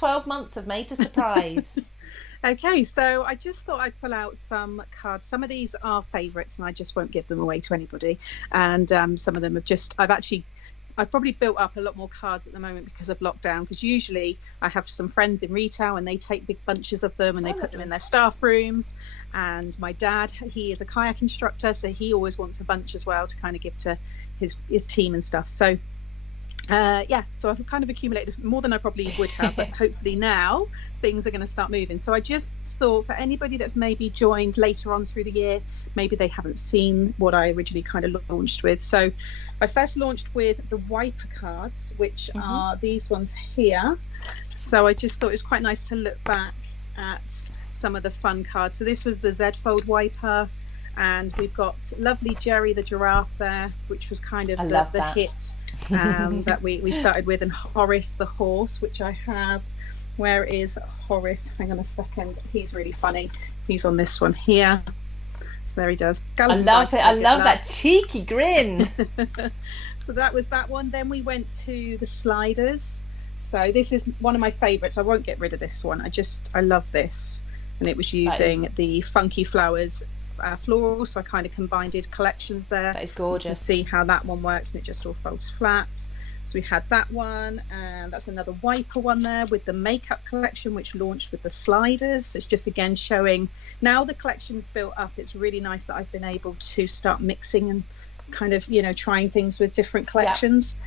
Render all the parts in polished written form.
12 months of Made to Surprise. Okay, so I just thought I'd pull out some cards. Some of these are favourites and I just won't give them away to anybody. And some of them have just, I've probably built up a lot more cards at the moment because of lockdown, because usually I have some friends in retail and they take big bunches of them and they put them in their staff rooms. And my dad, he is a kayak instructor, so he always wants a bunch as well to kind of give to his team and stuff. So so I've kind of accumulated more than I probably would have, but hopefully now things are going to start moving. So I just thought for anybody that's maybe joined later on through the year, maybe they haven't seen what I originally kind of launched with. So I first launched with the wiper cards, which are these ones here. So I just thought it was quite nice to look back at some of the fun cards. So this was the Z Fold wiper, and we've got lovely Jerry the giraffe there, which was kind of the hit that we started with, and Horace the horse, which I have. Where is Horace? Hang on a second. He's really funny. He's on this one here. So there he does. I love it. I love that cheeky grin. So that was that one. Then we went to the sliders. So this is one of my favorites. I won't get rid of this one. I love this. And it was using the Funky Flowers floral. So I kind of combined collections there. That is gorgeous. You can see how that one works, and it just all folds flat. So we had that one, and that's another wiper one there with the makeup collection, which launched with the sliders. So it's just again showing now the collection's built up. It's really nice that I've been able to start mixing and kind of, trying things with different collections. Yep.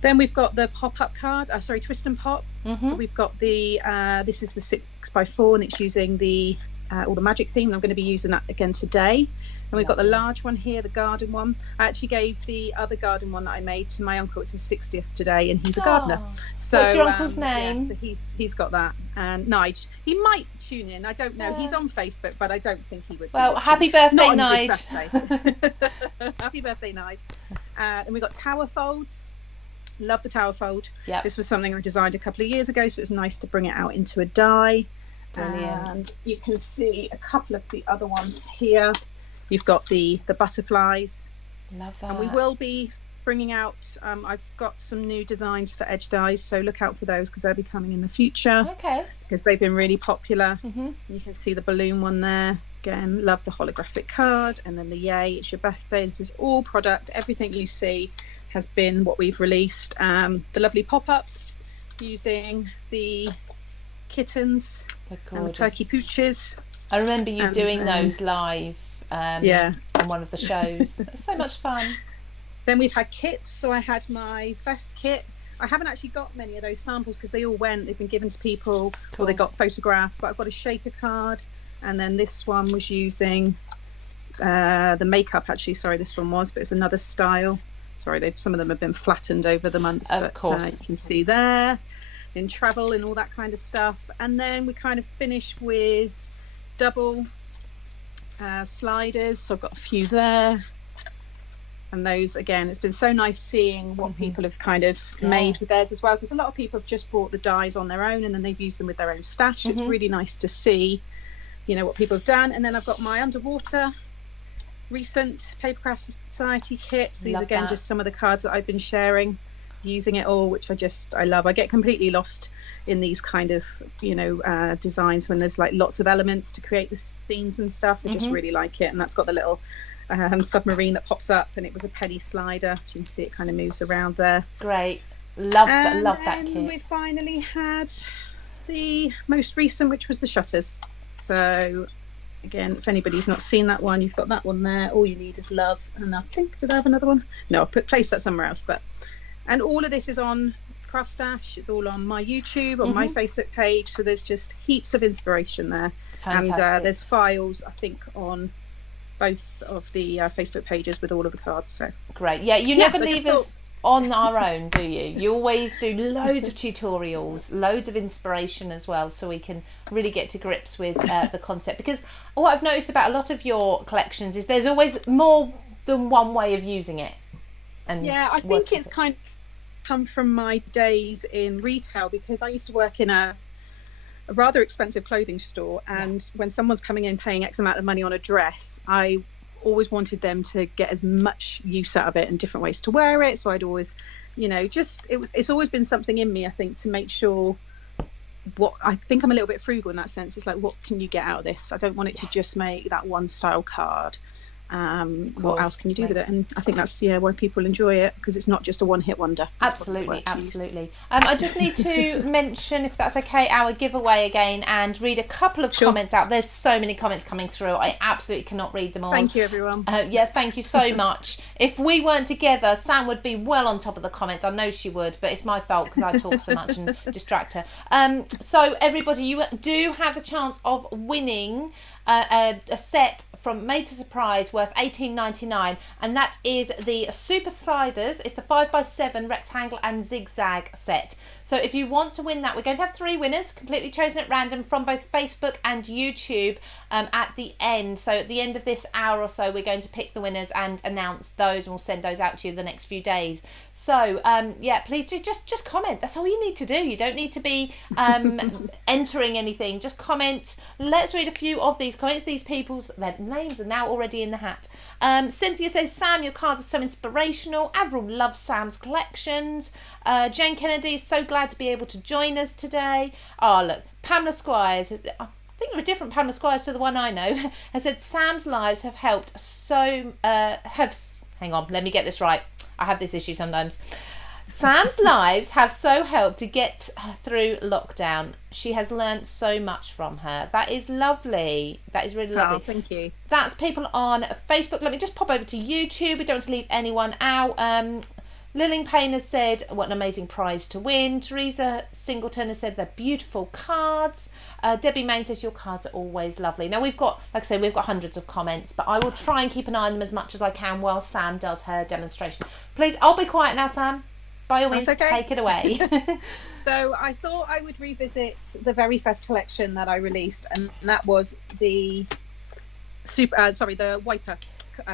Then we've got the pop-up card, Twist and Pop. So we've got the this is the 6x4, and it's using the all the magic theme. I'm going to be using that again today. And we've got the large one here, the garden one. I actually gave the other garden one that I made to my uncle. It's his 60th today, and he's a gardener. So what's your uncle's name? So he's got that. And Nige, he might tune in. I don't know. He's on Facebook, but I don't think he would. Well, happy birthday, Nige. Happy birthday, Nige. And we got tower folds. Love the tower fold. Yep. This was something I designed a couple of years ago, so it was nice to bring it out into a die. Brilliant. And you can see a couple of the other ones here. You've got the butterflies. Love that. And we will be bringing out, I've got some new designs for edge dies, so look out for those because they'll be coming in the future. Okay. Because they've been really popular. You can see the balloon one there. Again, love the holographic card. And then the yay, it's your birthday. This is all product. Everything you see has been what we've released. The lovely pop-ups using the kittens and the turkey pooches. I remember you doing those live on one of the shows. It's so much fun. Then we've had kits. So I had my first kit. I haven't actually got many of those samples because they all they've been given to people or they got photographed, but I've got a shaker card. And then this one was using the makeup, actually. Sorry, this one was, but it's another style. Sorry, some of them have been flattened over the months. Of course. You can see there in travel and all that kind of stuff. And then we kind of finish with double sliders. So I've got a few there. And those, again, it's been so nice seeing what people have kind of made with theirs as well, because a lot of people have just bought the dies on their own and then they've used them with their own stash. It's really nice to see, what people have done. And then I've got my underwater recent Papercraft Society kits. These again just some of the cards that I've been sharing, using it all, which I love. I get completely lost in these kind of designs when there's like lots of elements to create the scenes and stuff. I just really like it. And that's got the little submarine that pops up, and it was a penny slider, so you can see it kind of moves around there. Great. Love that kit. We finally had the most recent, which was the shutters. So again, if anybody's not seen that one, you've got that one there. All you need is love. And I think, did I have another one? No, I've placed that somewhere else. And all of this is on CraftStash. It's all on my YouTube, on my Facebook page. So there's just heaps of inspiration there. Fantastic. And there's files, I think, on both of the Facebook pages with all of the cards. So great. Yeah, you never leave us on our own, do you? You always do loads of tutorials, loads of inspiration as well, so we can really get to grips with the concept. Because what I've noticed about a lot of your collections is there's always more than one way of using it. And yeah, I think it's kind of come from my days in retail, because I used to work in a rather expensive clothing store, and when someone's coming in paying X amount of money on a dress, I always wanted them to get as much use out of it and different ways to wear it. So I'd always, it's always been something in me, I think, to make sure what I think I'm a little bit frugal in that sense. It's like, what can you get out of this? I don't want it to just make that one style card. What else can you do with it? And I think that's why people enjoy it, because it's not just a one-hit wonder. Absolutely. I just need to mention, if that's okay, our giveaway again, and read a couple of comments out. There's so many comments coming through, I absolutely cannot read them all. Thank you, everyone. Thank you so much. If we weren't together, Sam would be well on top of the comments. I know she would, but it's my fault because I talk so much and distract her. So everybody, you do have the chance of winning a set from Made to Surprise worth $18.99, and that is the Super Sliders. It's the 5x7 rectangle and zigzag set. So if you want to win that, we're going to have 3 winners completely chosen at random from both Facebook and YouTube at the end. So at the end of this hour or so, we're going to pick the winners and announce those, and we'll send those out to you the next few days. So please do just comment. That's all you need to do. You don't need to be entering anything. Just comment. Let's read a few of these comments. These people's their names are now already in the hat. Cynthia says, Sam, your cards are so inspirational. Avril loves Sam's collections. Jane Kennedy is so glad to be able to join us today. Oh, look, Pamela Squires, I think you're a different Pamela Squires to the one I know, has said Sam's lives have helped so hang on, let me get this right. I have this issue sometimes. Sam's lives have so helped to get through lockdown. She has learnt so much from her. That is lovely. That is really lovely. Oh, thank you. That's people on Facebook. Let me just pop over to YouTube. We don't want to leave anyone out. Lilling Payne has said, what an amazing prize to win. Teresa Singleton has said, they're beautiful cards. Debbie Main says, your cards are always lovely. Now, we've got hundreds of comments, but I will try and keep an eye on them as much as I can while Sam does her demonstration. Please, I'll be quiet now, Sam. By all means, take it away. So I thought I would revisit the very first collection that I released, and that was the the wiper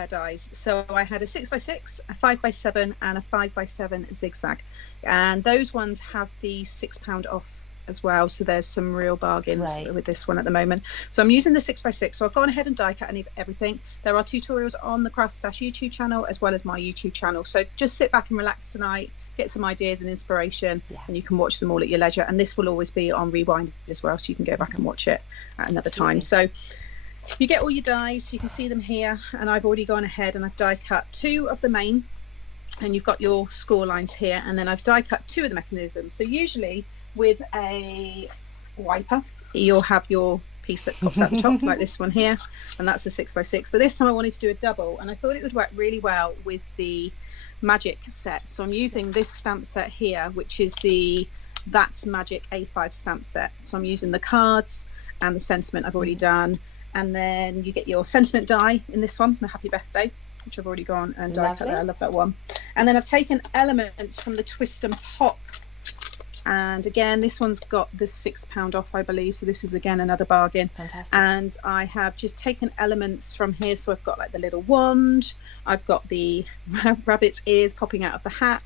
dies. So I had a 6x6, a 5x7, and a 5x7 zigzag, and those ones have the £6 off as well. So there's some real bargains with this one at the moment. So I'm using the 6x6. So I've gone ahead and die cut and everything. There are tutorials on the CraftStash YouTube channel as well as my YouTube channel. So just sit back and relax tonight. Get some ideas and inspiration, and you can watch them all at your leisure. And this will always be on rewind as well, so you can go back and watch it at another time. So you get all your dies, you can see them here, and I've already gone ahead and I've die cut 2 of the main, and you've got your score lines here, and then I've die cut 2 of the mechanisms. So usually with a wiper, you'll have your piece that pops out the top like this one here, and that's the 6x6. But this time I wanted to do a double, and I thought it would work really well with the magic set. So I'm using this stamp set here, which is the That's Magic A5 stamp set. So I'm using the cards and the sentiment I've already done, and then you get your sentiment die in this one, the happy birthday, which I've already gone and die cut there. I love that one. And then I've taken elements from the Twist and Pop, and again this one's got the £6 off, I believe, so this is again another bargain. Fantastic. And I have just taken elements from here, so I've got like the little wand, I've got the rabbit's ears popping out of the hat,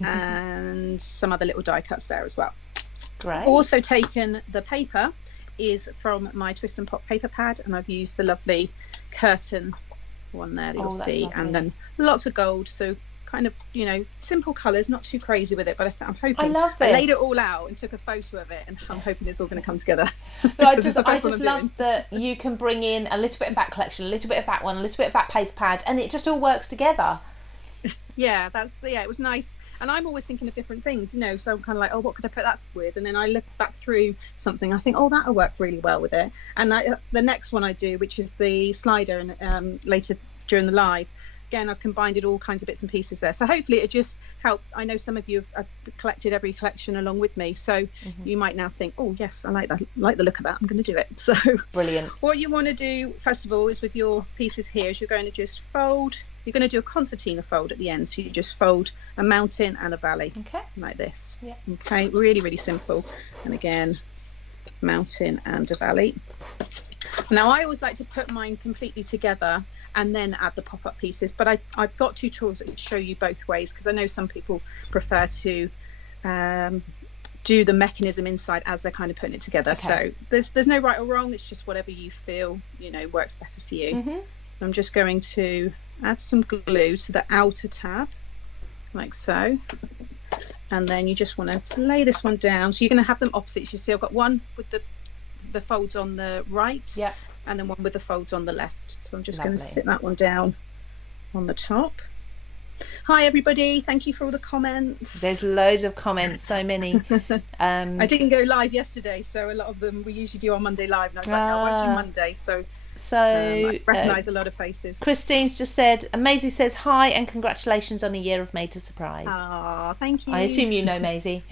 and some other little die cuts there as well. Great. Also taken the paper is from my Twist and Pop paper pad, and I've used the lovely curtain one there that you'll see, lovely. And then lots of gold, so kind of, simple colours, not too crazy with it, but I'm hoping. I love this. I laid it all out and took a photo of it, and I'm hoping it's all going to come together. But I just love that you can bring in a little bit of that collection, a little bit of that one, a little bit of that paper pad, and it just all works together. Yeah, it was nice. And I'm always thinking of different things, so I'm kind of like, oh, what could I put that with? And then I look back through something, I think, oh, that'll work really well with it. And the next one I do, which is the slider, and later during the live, again, I've combined all kinds of bits and pieces there. So hopefully it just helped. I know some of you have collected every collection along with me, so you might now think, oh yes, I like that, like the look of that, I'm going to do it. So brilliant. What you want to do first of all is with your pieces here is you're going to just fold. You're going to do a concertina fold at the end, so you just fold a mountain and a valley, like this. Yeah. Okay, really, really simple. And again, mountain and a valley. Now I always like to put mine completely together and then add the pop-up pieces, but I've got tutorials that show you both ways, because I know some people prefer to do the mechanism inside as they're kind of putting it together. So there's no right or wrong, it's just whatever you feel works better for you. I'm just going to add some glue to the outer tab like so, and then you just want to lay this one down. So you're going to have them opposite. You see I've got one with the folds on the right, and then one with the folds on the left. So I'm just going to sit that one down on the top. Hi everybody, thank you for all the comments. There's loads of comments, so many. I didn't go live yesterday, so a lot of them we usually do on Monday live, and I was like, no, I won't do Monday, so I recognise a lot of faces. Christine's just said, Maisie says hi and congratulations on a year of Made to Surprise. Oh, thank you. I assume you know Maisie.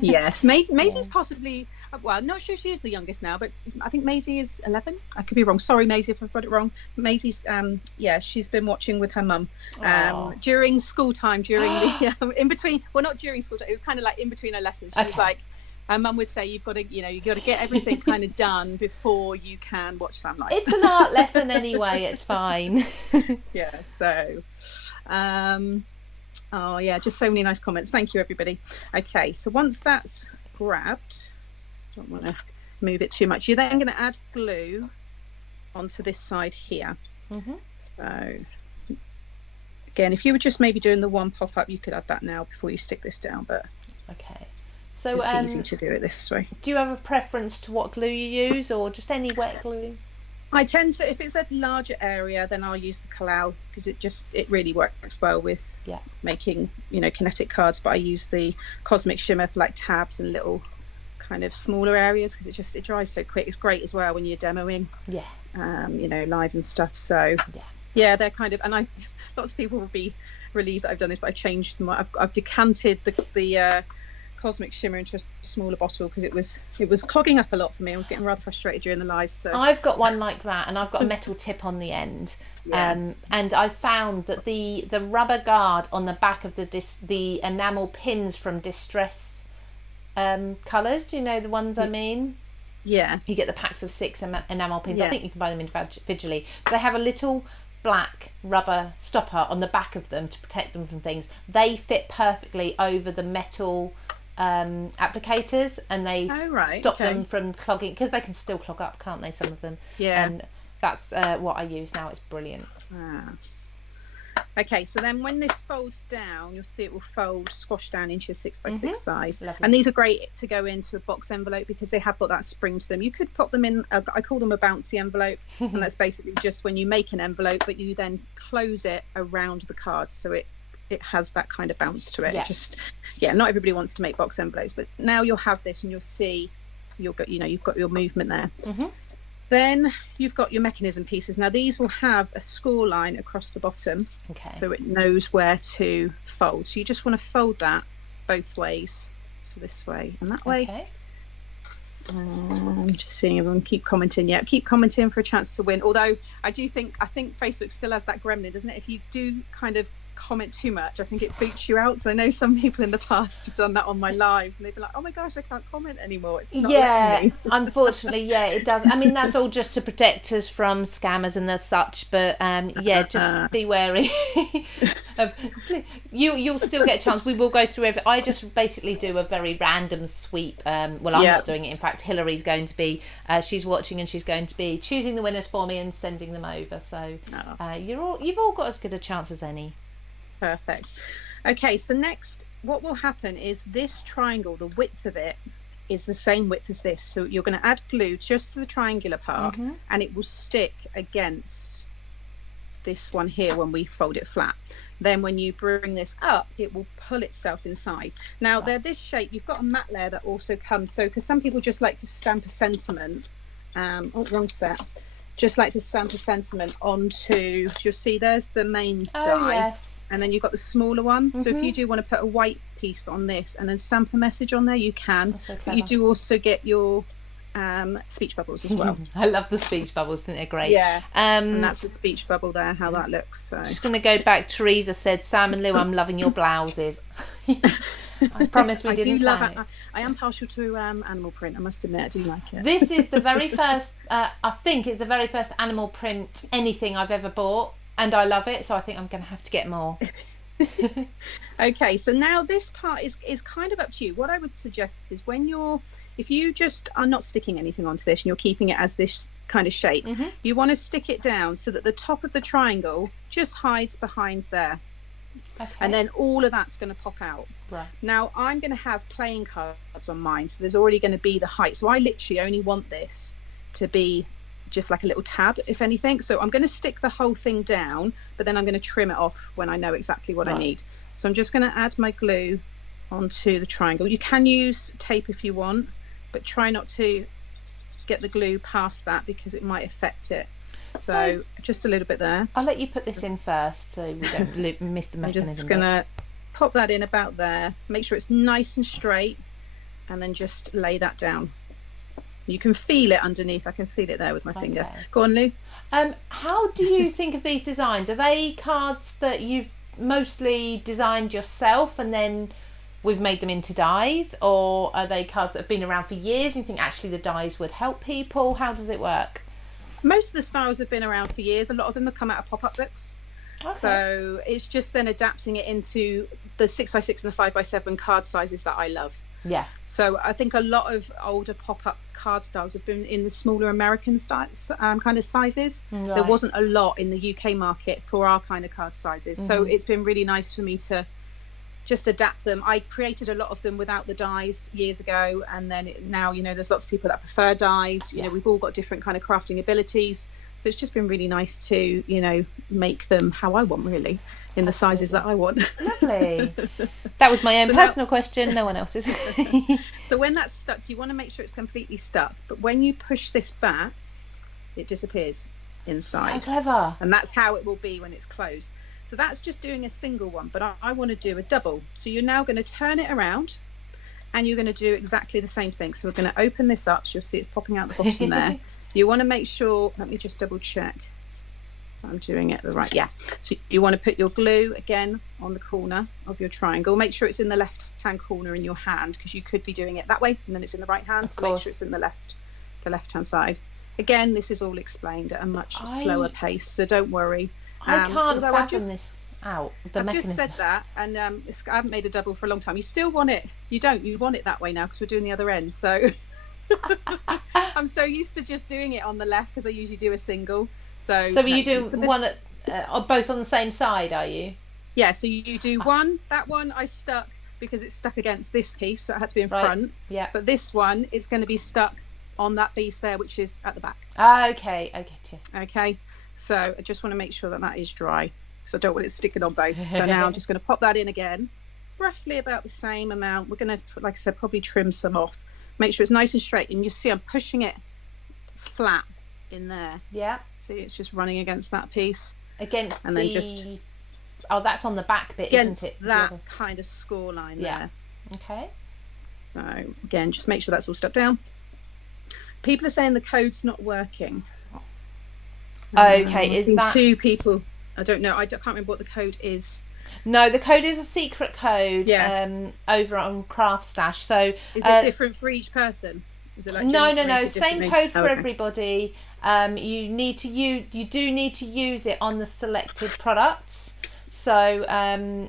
Yes, Maisie's possibly, well, I'm not sure she is the youngest now, but I think Maisie is 11. I could be wrong. Sorry, Maisie, if I've got it wrong. Maisie's, she's been watching with her mum during school time, during the, in between, well, not during school time, it was kind of like in between her lessons. She was like, her mum would say, you've got to get everything kind of done before you can watch Sam Live. It's an art lesson anyway, it's fine. Yeah, so, just so many nice comments. Thank you, everybody. Okay, so once that's grabbed, don't want to move it too much. You're then going to add glue onto this side here. So, again, if you were just maybe doing the one pop-up, you could add that now before you stick this down, but... Okay. So it's easy to do it this way. Do you have a preference to what glue you use, or just any wet glue? I tend to, if it's a larger area, then I'll use the Calcott, because it really works well with making kinetic cards. But I use the Cosmic Shimmer for like tabs and little kind of smaller areas, because it dries so quick. It's great as well when you're demoing, live and stuff. So they're kind of, and lots of people will be relieved that I've done this, but I've changed them. I've decanted the Cosmic Shimmer into a smaller bottle, because it was clogging up a lot for me. I was getting rather frustrated during the live. So I've got one like that, and I've got a metal tip on the end. And I found that the rubber guard on the back of the enamel pins from Distress colours, do you know the ones I mean? Yeah, you get the packs of 6 enamel pins. I think you can buy them individually, but they have a little black rubber stopper on the back of them to protect them from things. They fit perfectly over the metal applicators, and they stop them from clogging, because they can still clog up, can't they, some of them? And that's what I use now. It's brilliant. Okay, so then when this folds down, you'll see it will squash down into a 6x6 size. Lovely. And these are great to go into a box envelope, because they have got that spring to them. You could put them in, I call them a bouncy envelope, and that's basically just when you make an envelope, but you then close it around the card, so it has that kind of bounce to it. Not everybody wants to make box envelopes, but now you'll have this, and you'll see you've got your movement there. Then you've got your mechanism pieces. Now these will have a score line across the bottom, so it knows where to fold. So you just want to fold that both ways, so this way and that way. I'm just seeing everyone keep commenting. Keep commenting for a chance to win. Although I think Facebook still has that gremlin, doesn't it? If you do kind of comment too much, I think it boots you out. So I know some people in the past have done that on my lives, and they've been like, oh my gosh, I can't comment anymore, it's not letting me. Unfortunately, it does. I mean, that's all just to protect us from scammers and the such, but just be wary of you'll still get a chance. We will go through I just basically do a very random sweep. I'm not doing it, in fact Hillary's going to be she's watching, and she's going to be choosing the winners for me and sending them over, so you've all got as good a chance as any. Perfect. Okay, so next what will happen is this triangle, the width of it is the same width as this, so you're going to add glue just to the triangular part, and it will stick against this one here when we fold it flat. Then when you bring this up, it will pull itself inside. Now they're this shape. You've got a matte layer that also comes, so because some people just like to stamp a sentiment wrong set, just like to stamp a sentiment onto, you'll see there's the main die, and then you've got the smaller one. So if you do want to put a white piece on this and then stamp a message on there, you can. So but you do also get your speech bubbles as well. I love the speech bubbles, I think they're great. And that's the speech bubble there, how that looks. So just going to go back. Teresa said, Sam and Lou, I'm loving your blouses. I promise we didn't plan it. I am partial to animal print, I must admit. I do like it. This is the very first I think it's the very first animal print anything I've ever bought, and I love it, so I think I'm going to have to get more. Okay, so now this part is kind of up to you. What I would suggest is if you just are not sticking anything onto this and you're keeping it as this kind of shape, you want to stick it down so that the top of the triangle just hides behind there. And then all of that's going to pop out. Right. Now I'm going to have plain cards on mine, so there's already going to be the height. So I literally only want this to be just like a little tab, if anything. So I'm going to stick the whole thing down, but then I'm going to trim it off when I know exactly what I need. So I'm just going to add my glue onto the triangle. You can use tape if you want, but try not to get the glue past that because it might affect it. So just a little bit there. I'll let you put this in first so we don't miss the mechanism. I'm just going to pop that in about there. Make sure it's nice and straight, and then just lay that down. You can feel it underneath. I can feel it there with my finger. Go on, Lou. How do you think of these designs? Are they cards that you've mostly designed yourself and then we've made them into dies, or are they cards that have been around for years and you think actually the dies would help people? How does it work? Most of the styles have been around for years. A lot of them have come out of pop-up books. Okay. So it's just then adapting it into the 6x6 and the 5x7 card sizes that I love. Yeah. So I think a lot of older pop-up card styles have been in the smaller American styles, kind of sizes. Right. There wasn't a lot in the UK market for our kind of card sizes. So it's been really nice for me to just adapt them. I created a lot of them without the dies years ago, and then now, you know, there's lots of people that prefer dies. You know, we've all got different kind of crafting abilities. So it's just been really nice to, you know, make them how I want, really, in the sizes that I want. Lovely. That was my own personal question, no one else's. So when that's stuck, you want to make sure it's completely stuck. But when you push this back, it disappears inside. So clever. And that's how it will be when it's closed. So that's just doing a single one, but I want to do a double. So you're now going to turn it around and you're going to do exactly the same thing. So we're going to open this up. So you'll see it's popping out the bottom there. You want to make sure, let me just double check that I'm doing it the right, so you want to put your glue again on the corner of your triangle. Make sure it's in the left hand corner in your hand, because you could be doing it that way and then it's in the right hand, so make sure it's in the left hand side. Again, this is all explained at a much slower pace, so don't worry. I can't fathom this out, the mechanism. I've just said that, and I haven't made a double for a long time. You still want it, you want it that way now because we're doing the other end, so I'm so used to just doing it on the left because I usually do a single. So are you doing one both on the same side, are you? Yeah, so you do one. That one I stuck because it's stuck against this piece, so it had to be in front. Yeah. But this one is going to be stuck on that piece there, which is at the back. Okay, I get you. Okay, so I just want to make sure that that is dry, because I don't want it sticking on both. So now I'm just going to pop that in again, roughly about the same amount. We're going to, like I said, probably trim some off. Make sure it's nice and straight, and you see I'm pushing it flat in there. Yeah. See, it's just running against that piece. Against and then just that's on the back bit, isn't it? That kind of score line there. Okay. So again, just make sure that's all stuck down. People are saying the code's not working. Okay, is that two people? I don't know. I can't remember what the code is. No, the code is a secret code over on CraftStash. So is it different for each person? Is it like no. Same code for everybody. You do need to use it on the selected products. So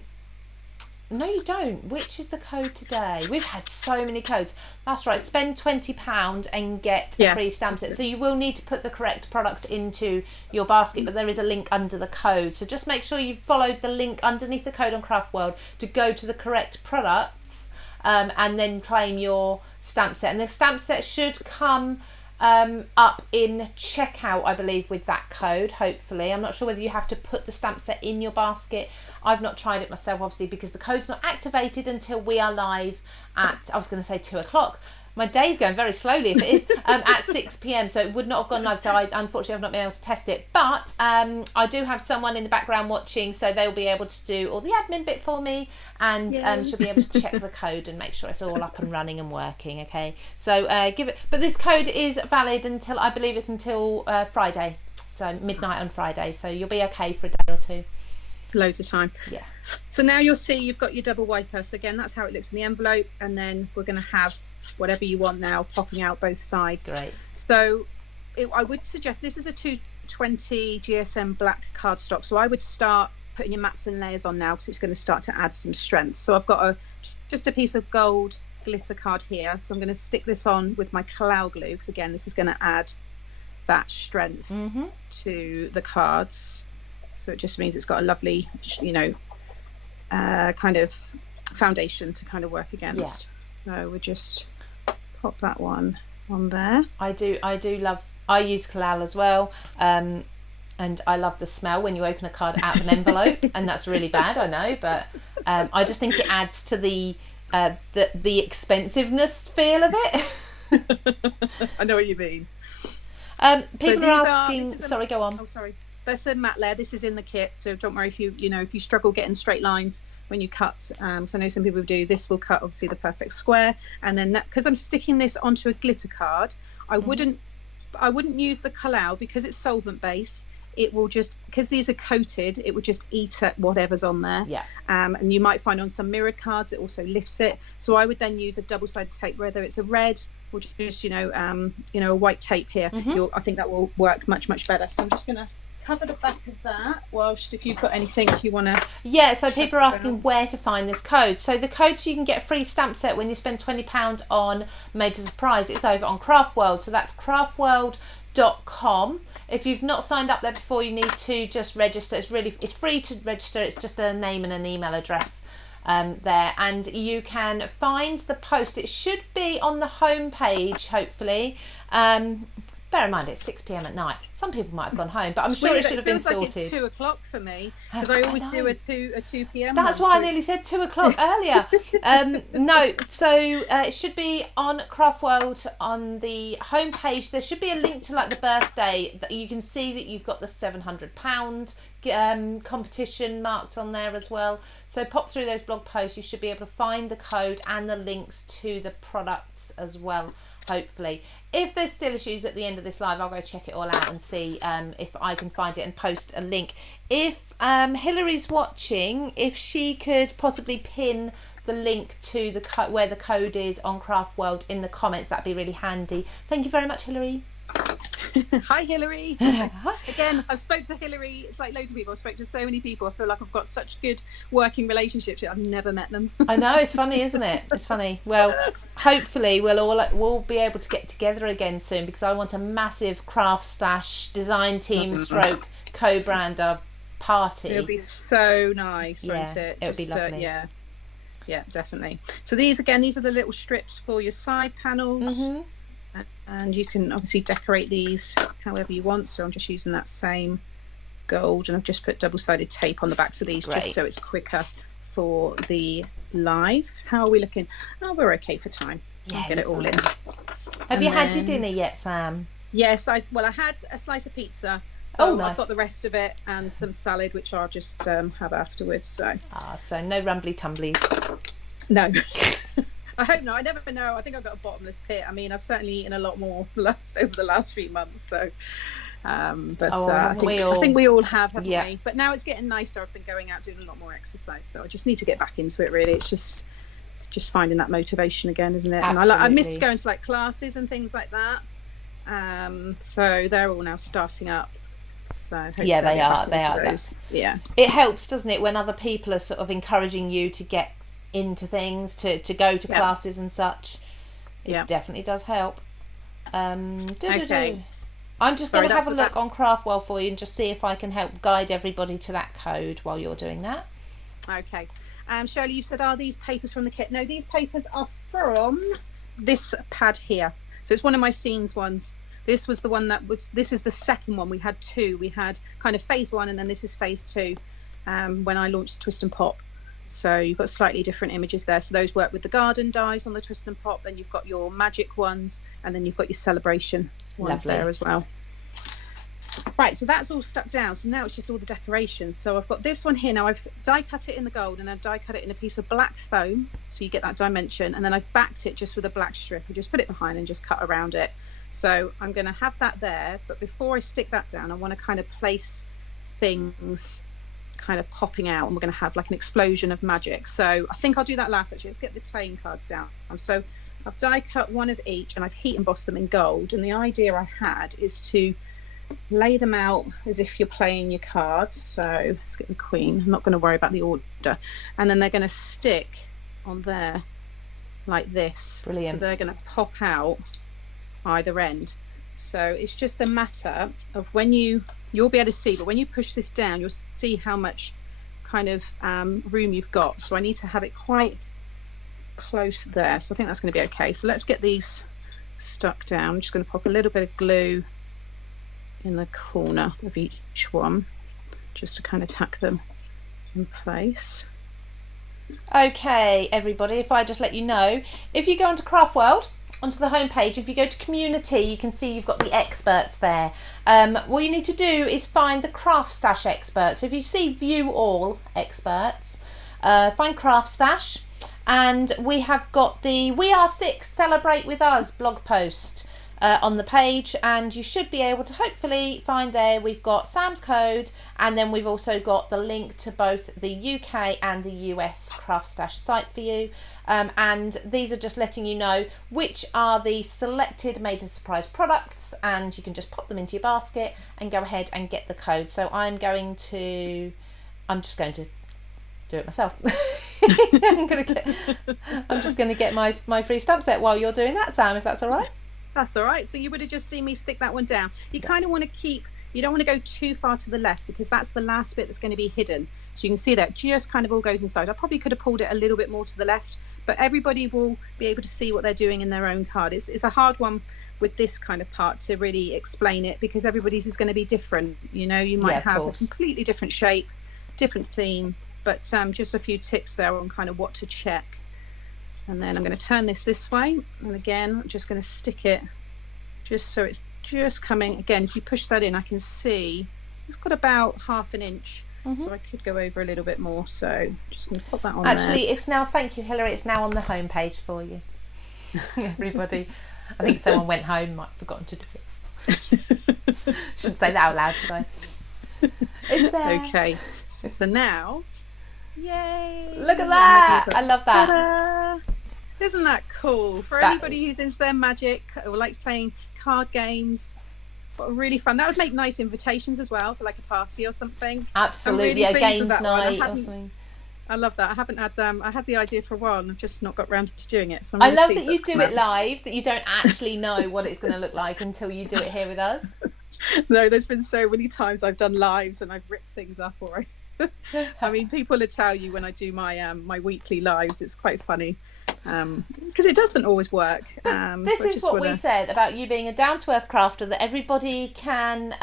no, you don't. Which is the code today? We've had so many codes. That's right. Spend £20 and get a free stamp set. So you will need to put the correct products into your basket, but there is a link under the code. So just make sure you've followed the link underneath the code on Craft World to go to the correct products, and then claim your stamp set. And the stamp set should come up in checkout, I believe, with that code, hopefully. I'm not sure whether you have to put the stamp set in your basket. I've not tried it myself, obviously, because the code's not activated until we are live at, I was going to say 2 o'clock. My day's going very slowly if it is, at 6 p.m, so it would not have gone live, so I unfortunately have not been able to test it. But I do have someone in the background watching, so they'll be able to do all the admin bit for me, and she'll be able to check the code and make sure it's all up and running and working, okay? So give it, but this code is valid until, I believe it's until Friday, so midnight on Friday, so you'll be okay for a day or two. Loads of time. Yeah. So now you'll see you've got your double wiper. So again, that's how it looks in the envelope, and then we're going to have whatever you want now popping out both sides. Great. So I would suggest, this is a 220 GSM black cardstock, so I would start putting your mats and layers on now, because it's going to start to add some strength. So I've got just a piece of gold glitter card here, so I'm going to stick this on with my Calcott glue, because again, this is going to add that strength to the cards. So it just means it's got a lovely, kind of foundation to kind of work against. So we'll just pop that one on there. I love, I use Collal as well, and I love the smell when you open a card out of an envelope, and that's really bad, I know, but I just think it adds to the expensiveness feel of it. I know what you mean. People are asking. Sorry, go on. Oh, sorry. There's a matte layer. This is in the kit, so don't worry if you struggle getting straight lines when you cut. So I know some people do. This will cut obviously the perfect square, and then that, because I'm sticking this onto a glitter card, I wouldn't use the Collal because it's solvent based. It will just, because these are coated, it will just eat at whatever's on there. Yeah. And you might find on some mirrored cards it also lifts it. So I would then use a double-sided tape, whether it's a red or just a white tape here. I think that will work much better. So I'm just going to cover the back of that. Whilst if you've got anything you want to. Yeah. So people are asking where to find this code. So the code, so you can get a free stamp set when you spend £20 on Made to Surprise. It's over on Craft World. So that's craftworld.com. If you've not signed up there before, you need to just register. It's free to register. It's just a name and an email address there, and you can find the post. It should be on the home page, hopefully. Bear in mind it's 6 p.m. at night. Some people might have gone home, but I'm sure it should have been sorted. Like it's 2 o'clock for me, because I always do a 2 p.m. That's why I nearly said 2 o'clock earlier. No, so it should be on Craft World on the home page. There should be a link to like the birthday that you can see that you've got the £700 competition marked on there as well. So pop through those blog posts. You should be able to find the code and the links to the products as well, hopefully. If there's still issues at the end of this live, I'll go check it all out and see if I can find it and post a link. If Hillary's watching, if she could possibly pin the link to the where the code is on Craft World in the comments, that'd be really handy. Thank you very much, Hillary. Hi, Hillary. Again, I've spoke to Hillary. It's like loads of people. I've spoke to so many people. I feel like I've got such good working relationships. I've never met them. I know, it's funny, isn't it? It's funny. Well, hopefully we'll be able to get together again soon, because I want a massive CraftStash design team stroke co-brander party. It'll be so nice, won't it? It'll be lovely. Yeah, definitely. So these are the little strips for your side panels. And you can obviously decorate these however you want. So I'm just using that same gold, and I've just put double-sided tape on the backs of these. Great. Just so it's quicker for the live. How are we looking? Oh, we're okay for time. Yeah, get it all in. Have you had your dinner yet, Sam? Yes, I had a slice of pizza. So nice. I've got the rest of it and some salad, which I'll just have afterwards. So no rumbly tumblies. No. I hope not. I never know. I think I've got a bottomless pit. I mean, I've certainly eaten a lot more over the last few months. So, I think we all have, haven't we? But now it's getting nicer. I've been going out doing a lot more exercise, so I just need to get back into it. Really, it's just finding that motivation again, isn't it? Absolutely. And I miss going to like classes and things like that. So they're all now starting up. So yeah, they are. Yeah, it helps, doesn't it, when other people are sort of encouraging you to get into things, to go to classes and such. It definitely does help. Okay. I'm just going to have a look on Craftwell for you and just see if I can help guide everybody to that code while you're doing that. Okay. Shirley, you said, are these papers from the kit? No, these papers are from this pad here. So it's one of my scenes ones. This was the one this is the second one. We had two. We had kind of phase one, and then this is phase two, when I launched Twist and Pop. So you've got slightly different images there. So those work with the garden dies on the Twist and Pop. Then you've got your magic ones, and then you've got your celebration ones there as well. Right, so that's all stuck down. So now it's just all the decorations. So I've got this one here. Now I've die cut it in the gold, and I've die cut it in a piece of black foam, so you get that dimension. And then I've backed it just with a black strip. I just put it behind and just cut around it. So I'm going to have that there. But before I stick that down, I want to kind of place things kind of popping out, and we're going to have like an explosion of magic. So I think I'll do that last. Actually, let's get the playing cards down. And so I've die cut one of each, and I've heat embossed them in gold. And the idea I had is to lay them out as if you're playing your cards. So let's get the Queen. I'm not going to worry about the order. And then they're going to stick on there like this. Brilliant. So they're going to pop out either end. So it's just a matter of when you'll be able to see, but when you push this down, you'll see how much kind of room you've got. So I need to have it quite close there, so I think that's going to be okay. So let's get these stuck down. I'm just going to pop a little bit of glue in the corner of each one just to kind of tack them in place. Okay, everybody, if I just let you know, if you go onto Craft World, onto the homepage, if you go to community, you can see you've got the experts there. What you need to do is find the CraftStash experts. So if you see view all experts, find CraftStash, and we have got the We Are Six Celebrate With Us blog post on the page, and you should be able to hopefully find there we've got Sam's code, and then we've also got the link to both the UK and the US CraftStash site for you, and these are just letting you know which are the selected made to surprise products, and you can just pop them into your basket and go ahead and get the code. So I'm just going to do it myself. I'm just going to get my free stamp set while you're doing that, Sam, if that's all right. That's all right. So you would have just seen me stick that one down. You kind of want to you don't want to go too far to the left, because that's the last bit that's going to be hidden. So you can see that just kind of all goes inside. I probably could have pulled it a little bit more to the left, but everybody will be able to see what they're doing in their own card. It's a hard one with this kind of part to really explain it, because everybody's is going to be different. You know, you might have a completely different shape, different theme, but just a few tips there on kind of what to check. And then I'm going to turn this way, and again I'm just going to stick it just so it's just coming. Again, if you push that in, I can see it's got about ½ an inch, so I could go over a little bit more. So just going to put that on Actually, there. it's now, thank you Hilary, it's now on the home page for you. Everybody, I think someone went home, might have forgotten to do it. Shouldn't say that out loud, should I? It's there. Okay, so now, yay, look at that. I love that. Ta-da! Isn't that cool? For anybody who's into their magic or likes playing card games, what really fun. That would make nice invitations as well for like a party or something. Absolutely, really a games night or something. I love that. I haven't had I had the idea for a while and I've just not got round to doing it. So I love that you do it live, that you don't actually know what it's going to look like until you do it here with us. No, there's been so many times I've done lives and I've ripped things up, or I mean, people will tell you when I do my my weekly lives, it's quite funny. Because it doesn't always work. This is what we said about you being a down-to-earth crafter, that everybody can,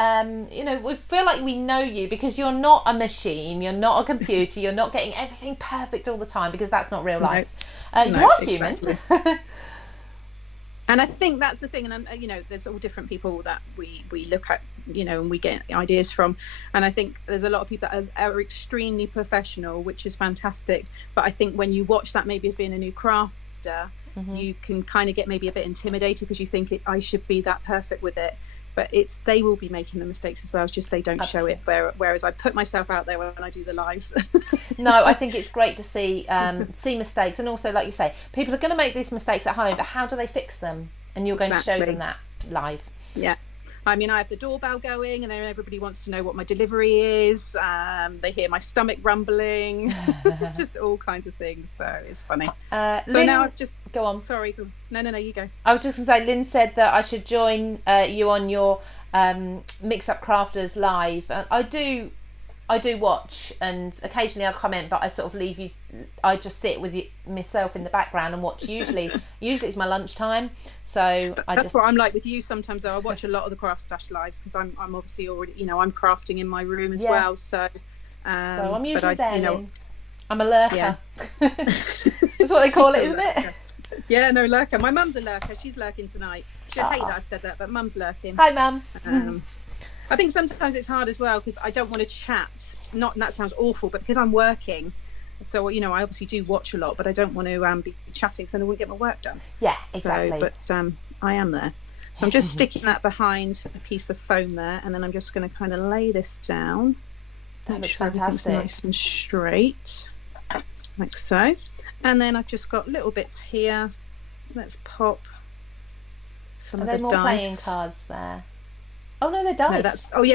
we feel like we know you because you're not a machine, you're not a computer, you're not getting everything perfect all the time, because that's not real life. You are human. And I think that's the thing, and there's all different people that we look at, and we get ideas from, and I think there's a lot of people that are extremely professional, which is fantastic, but I think when you watch that maybe as being a new crafter, you can kind of get maybe a bit intimidated because you think I should be that perfect with it, but they will be making the mistakes as well. It's just they don't show it, whereas I put myself out there when I do the lives. No, I think it's great to see mistakes, and also, like you say, people are going to make these mistakes at home, but how do they fix them? And you're going to show them that live. Yeah. I mean, I have the doorbell going, and then everybody wants to know what my delivery is. They hear my stomach rumbling. It's just all kinds of things. So it's funny. So Lynn, now I've just... Go on. Sorry. No, you go. I was just going to say, Lynn said that I should join you on your Mix Up Crafters live. I do watch, and occasionally I'll comment, but I sort of leave you. I just sit with myself in the background and watch. Usually it's my lunchtime, so that's what I'm like with you sometimes. Though I watch a lot of the Craftstash lives because I'm obviously already, I'm crafting in my room as well. So I'm usually there. Lynn. I'm a lurker. Yeah. That's what they call it, isn't it? Yeah, no, lurker. My mum's a lurker. She's lurking tonight. She'll hate that I've said that, but mum's lurking. Hi, mum. I think sometimes it's hard as well because I don't want to chat. Not, and that sounds awful, but because I'm working, so I obviously do watch a lot, but I don't want to be chatting because then I won't get my work done. Yeah, exactly. But I am there, so I'm just sticking that behind a piece of foam there, and then I'm just going to kind of lay this down. That looks fantastic. Nice and straight, like so. And then I've just got little bits here. Let's pop some of the dice. Are there more playing cards there? Oh no, they're dice. No,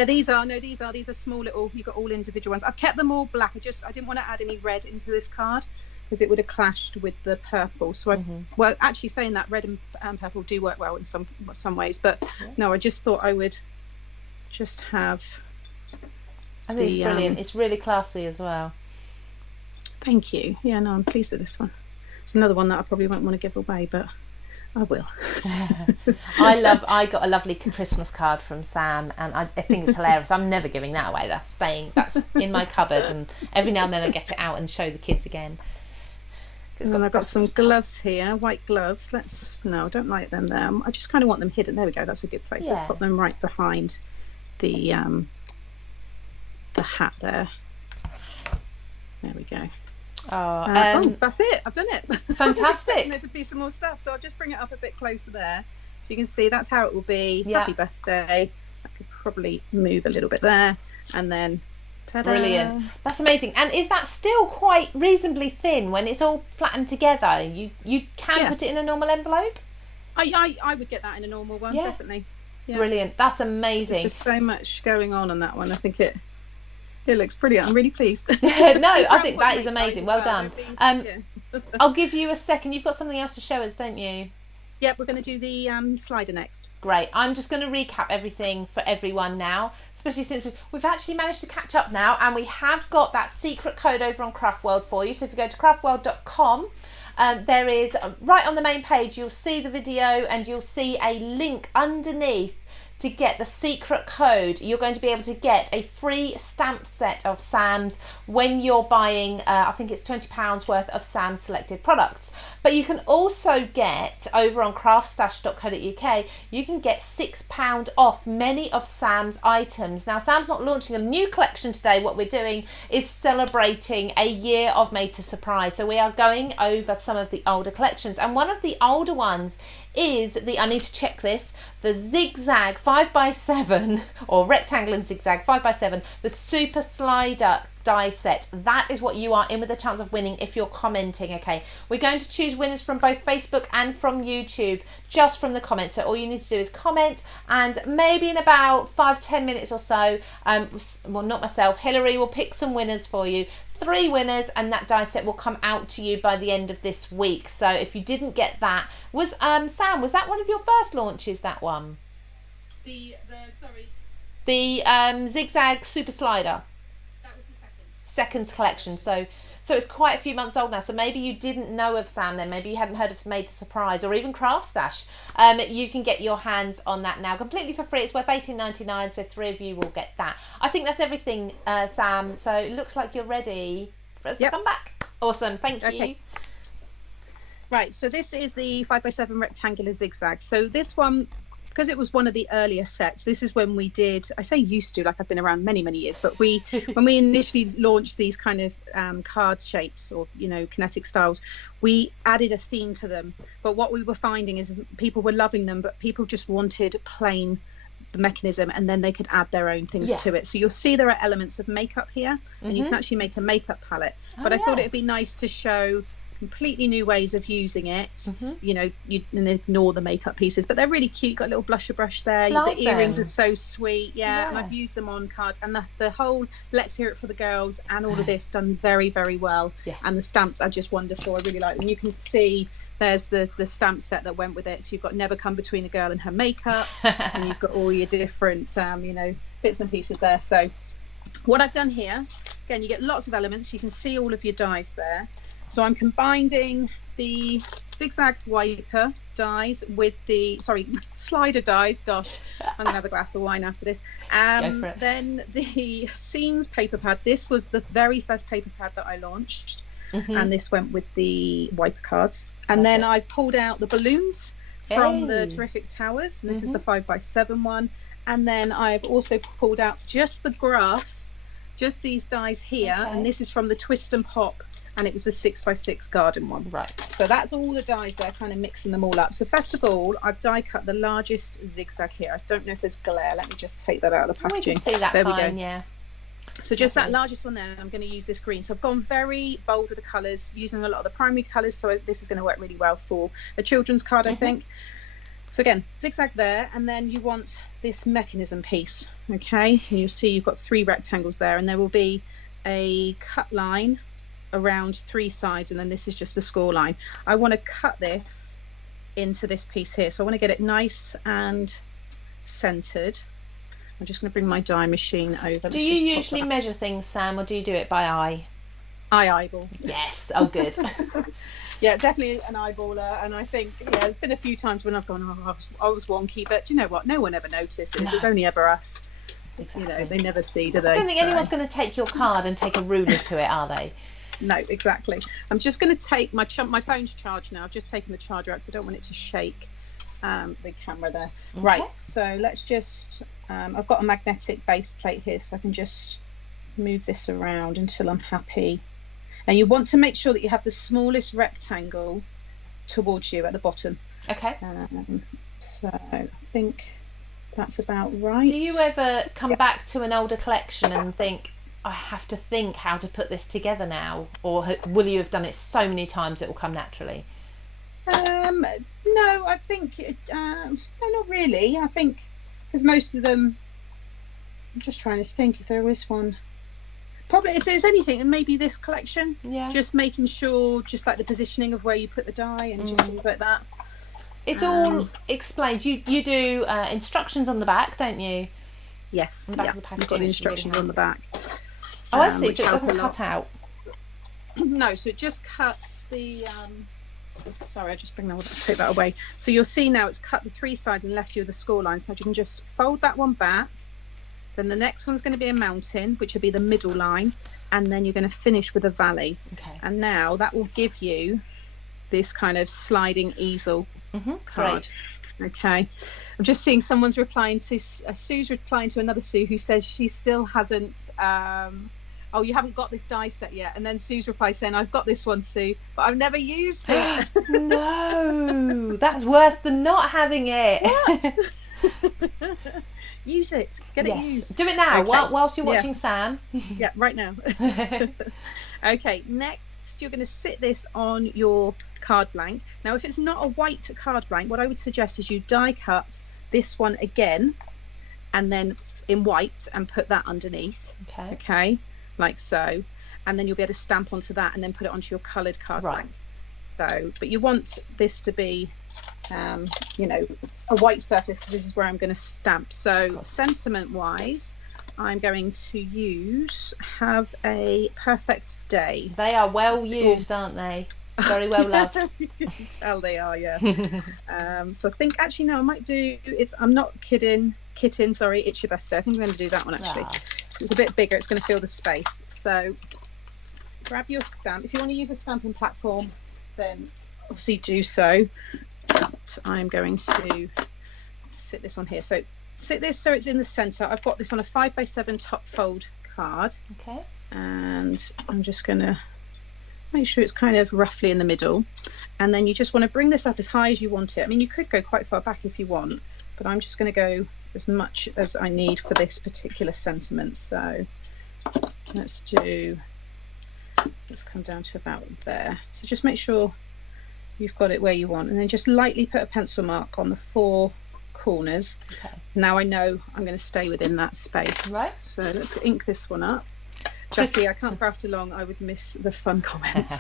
these are small little. You've got all individual ones. I've kept them all black. I didn't want to add any red into this card because it would have clashed with the purple. So well, actually saying that, red and purple do work well in some ways, but no, I just thought I would just have. I think it's brilliant. It's really classy as well. Thank you. Yeah, no, I'm pleased with this one. It's another one that I probably won't want to give away, but I will. I got a lovely Christmas card from Sam, and I think it's hilarious. I'm never giving that away. That's in my cupboard, and every now and then I get it out and show the kids again. And I've got some gloves here, white gloves. No, I don't like them there. I just kind of want them hidden. There we go. That's a good place. Let's put them right behind the hat there. There we go. Oh, that's it. I've done it. Fantastic. There's a piece of more stuff, so I'll just bring it up a bit closer there, so you can see that's how it will be. Happy birthday. I could probably move a little bit there, and then ta-da. Brilliant. That's amazing. And is that still quite reasonably thin when it's all flattened together? You can put it in a normal envelope? I would get that in a normal one, definitely. Yeah. Brilliant. That's amazing. There's just so much going on that one. I think it looks brilliant. I'm really pleased. No, I think that is amazing. Well done. I'll give you a second. You've got something else to show us, don't you? Yeah, we're going to do the slider next. Great. I'm just going to recap everything for everyone now, especially since we've actually managed to catch up now, and we have got that secret code over on Craft World for you. So if you go to craftworld.com, there is, right on the main page, you'll see the video and you'll see a link underneath to get the secret code. You're going to be able to get a free stamp set of Sam's when you're buying, I think it's £20 worth of Sam's selected products. But you can also get, over on craftstash.co.uk, you can get £6 off many of Sam's items. Now, Sam's not launching a new collection today. What we're doing is celebrating a year of Made to Surprise. So we are going over some of the older collections. And one of the older ones is I need to check this, the zigzag 5x7 or rectangle and zigzag 5x7, the super slider die set. That is what you are in with a chance of winning if you're commenting. Okay, we're going to choose winners from both Facebook and from YouTube, just from the comments. So all you need to do is comment, and maybe in about 5-10 minutes or so, well, not myself, Hilary will pick some winners for you. 3 winners, and that die set will come out to you by the end of this week. So if you didn't get that, Sam, was that one of your first launches, that one? The zigzag super slider. That was the second collection. So it's quite a few months old now. So maybe you didn't know of Sam then. Maybe you hadn't heard of Made to Surprise or even CraftStash. You can get your hands on that now completely for free. It's worth $18.99. So 3 of you will get that. I think that's everything, Sam. So it looks like you're ready for us to come back. Awesome. Thank you. Right. So this is the 5x7 rectangular zigzag. So this one, because it was one of the earlier sets, this is when we did, I say used to, like I've been around many years, but when we initially launched these kind of card shapes or, kinetic styles, we added a theme to them. But what we were finding is people were loving them, but people just wanted plain the mechanism, and then they could add their own things to it. So you'll see there are elements of makeup here, and you can actually make a makeup palette. But I thought it'd be nice to show completely new ways of using it. You ignore the makeup pieces, but they're really cute. Got a little blusher brush there. The earrings are so sweet. And I've used them on cards, and the whole Let's Hear It for the Girls and all of this done very well. And the stamps are just wonderful. I really like them. You can see there's the stamp set that went with it. So you've got Never Come Between a Girl and Her Makeup, and you've got all your different bits and pieces there. So what I've done here, again, you get lots of elements. You can see all of your dies there. So I'm combining the zigzag wiper dies with the slider dies. Gosh, I'm gonna have a glass of wine after this. Go for it. Then the scenes paper pad. This was the very first paper pad that I launched, and this went with the wiper cards. And then I pulled out the balloons from the Terrific Towers. And this is the 5x7 one. And then I've also pulled out just the grass, just these dies here, and this is from the Twist and Pop. And it was the 6x6 garden one. Right. So that's all the dies there, kind of mixing them all up. So first of all, I've die cut the largest zigzag here. I don't know if there's glare. Let me just take that out of the packaging. We can see that there fine, we go. Yeah. So just that largest one there, I'm going to use this green. So I've gone very bold with the colours, using a lot of the primary colours. So this is going to work really well for a children's card, I think. So again, zigzag there, and then you want this mechanism piece, okay? And you'll see you've got 3 rectangles there, and there will be a cut line around 3 sides, and then this is just a score line. I want to cut this into this piece here, so I want to get it nice and centered. I'm just going to bring my die machine over. Do you usually measure things, Sam, or do you do it by eye? I eyeball. Yes. Oh, good. Yeah, definitely an eyeballer. And I think, there's been a few times when I've gone, I was wonky, but do you know what? No one ever notices. No. It's only ever us. Exactly. They never see, do they? I don't think anyone's going to take your card and take a ruler to it, are they? No, exactly. I'm just going to take my phone's charged now. I've just taken the charger out because I don't want it to shake the camera there. Okay. Right, so let's just, I've got a magnetic base plate here, so I can just move this around until I'm happy. And you want to make sure that you have the smallest rectangle towards you at the bottom. Okay. So I think that's about right. Do you ever come back to an older collection and think, I have to think how to put this together now? Or will you have done it so many times it will come naturally? No, I think, no, not really. I think, because most of them, I'm just trying to think if there is one. Probably if there's anything, and maybe this collection. Yeah. Just making sure, just like the positioning of where you put the die and just things like that. It's all explained. You do instructions on the back, don't you? Yes. On the back of the packaging. You've got the instructions on the back. Oh, I see. So it doesn't cut out. No, so it just cuts the. Sorry, I just take that away. So you'll see now it's cut the 3 sides and left you with the score line. So you can just fold that one back. Then the next one's going to be a mountain, which will be the middle line, and then you're going to finish with a valley. Okay. And now that will give you this kind of sliding easel card. Great. Okay. I'm just seeing someone's replying to Sue's replying to another Sue who says she still hasn't. Oh, you haven't got this die set yet. And then Sue's reply saying, I've got this one, Sue, but I've never used it. No, that's worse than not having it. What? Use it. Get it used. Do it now whilst you're watching Sam. Yeah, right now. Okay, next you're going to sit this on your card blank. Now, if it's not a white card blank, what I would suggest is you die cut this one again and then in white and put that underneath. Okay, like so. And then you'll be able to stamp onto that and then put it onto your coloured card blank. So, but you want this to be a white surface because this is where I'm going to stamp. So sentiment wise, I'm going to use have a perfect day. They are well used, aren't they? Very well loved. You can tell they are, yeah. So I think actually no, I might do I'm not kidding, sorry, it's your birthday. I think I'm going to do that one actually. It's a bit bigger, it's going to fill the space. So grab your stamp. If you want to use a stamping platform, then obviously do so. But I'm going to sit this on here. So sit this so it's in the center. I've got this on a 5x7 top fold card. Okay. And I'm just going to make sure it's kind of roughly in the middle. And then you just want to bring this up as high as you want it. I mean, you could go quite far back if you want, but I'm just going to go as much as I need for this particular sentiment. So let's come down to about there. So just make sure you've got it where you want, and then just lightly put a pencil mark on the 4 corners. Okay. Now I know I'm going to stay within that space. Right. So let's ink this one up. Jackie, I can't craft along. I would miss the fun comments.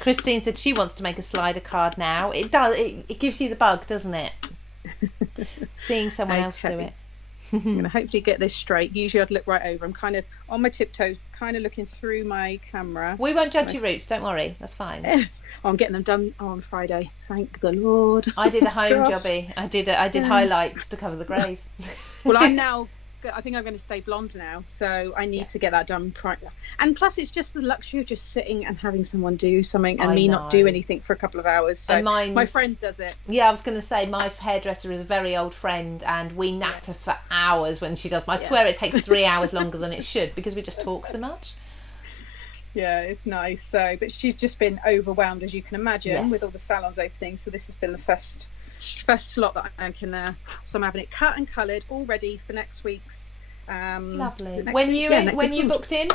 Christine said she wants to make a slider card now. It does. It gives you the bug, doesn't it? Seeing someone else do it. I'm going to hopefully get this straight. Usually I'd look right over. I'm kind of on my tiptoes, kind of looking through my camera. We won't judge your roots, don't worry. That's fine. I'm getting them done on Friday. Thank the Lord. I did a home jobby. I did highlights to cover the greys. Well, I think I'm going to stay blonde now, so I need to get that done. And plus, it's just the luxury of just sitting and having someone do something and not do anything for a couple of hours. So my friend does it. Yeah, I was going to say my hairdresser is a very old friend, and we natter for hours when she does. I swear it takes 3 hours longer than it should because we just talk so much. Yeah, it's nice. So, but she's just been overwhelmed, as you can imagine, with all the salons opening. So this has been the first slot that I can. So I'm having it cut and coloured, all ready for next week's. Lovely. When you booked in?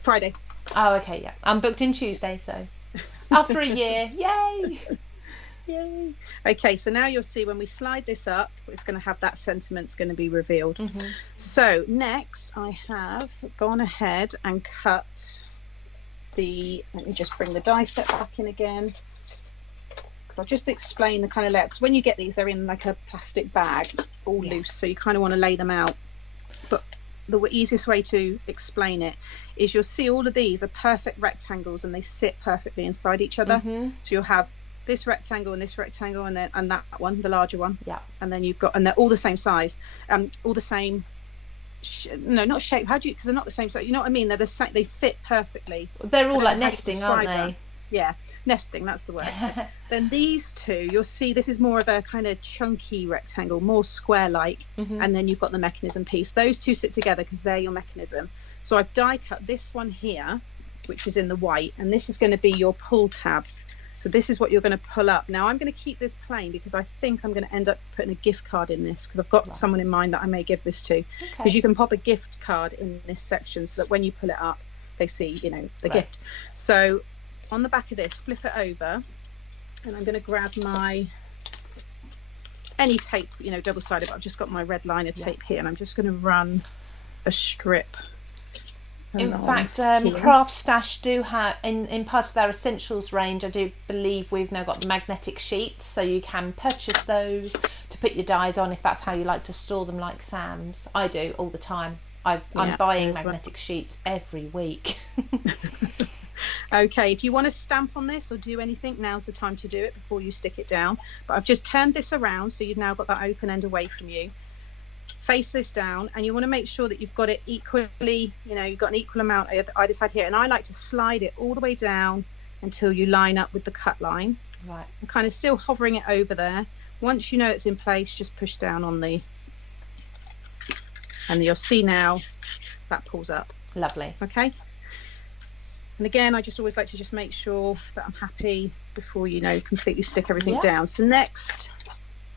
Friday. Oh, okay, yeah. I'm booked in Tuesday, so after a year, yay! Yay. Okay, so now you'll see when we slide this up, it's going to have that sentiment's going to be revealed. Mm-hmm. So next I have gone ahead and cut let me just bring the die set back in again, because I'll just explain the kind of layout, because when you get these, they're in like a plastic bag, all loose, so you kind of want to lay them out. But the easiest way to explain it is you'll see all of these are perfect rectangles and they sit perfectly inside each other. So you'll have this rectangle and this rectangle and that one, the larger one. Yeah. And then you've got, and they're all the same size, all the same. No, not shape. How do you? Because they're not the same size. You know what I mean? They're the same. They fit perfectly. They're all like nesting, aren't they? That. Yeah, nesting. That's the word. Then these two, you'll see this is more of a kind of chunky rectangle, more square-like, and then you've got the mechanism piece. Those two sit together because they're your mechanism. So I've die cut this one here, which is in the white, and this is going to be your pull tab. So this is what you're going to pull up. Now I'm going to keep this plain because I think I'm going to end up putting a gift card in this because I've got someone in mind that I may give this to. Because you can pop a gift card in this section so that when you pull it up, they see, you know, the gift. So on the back of this, flip it over, and I'm going to grab my any tape, you know, double-sided, but I've just got my red liner tape here, and I'm just going to run a strip. In fact, CraftStash do have, in part of their essentials range, I do believe we've now got the magnetic sheets, so you can purchase those to put your dies on if that's how you like to store them, like Sam's. I do all the time. I'm buying magnetic sheets every week. Okay, if you want to stamp on this or do anything, now's the time to do it before you stick it down. But I've just turned this around, so you've now got that open end away from you. Face this down, and you want to make sure that you've got it equally, you know, you've got an equal amount either side here, and I like to slide it all the way down until you line up with the cut line. Right. I'm kind of still hovering it over there. Once you know it's in place, just push down on the, and you'll see now that pulls up. Lovely. Okay. And again, I just always like to just make sure that I'm happy before, you know, completely stick everything down. So next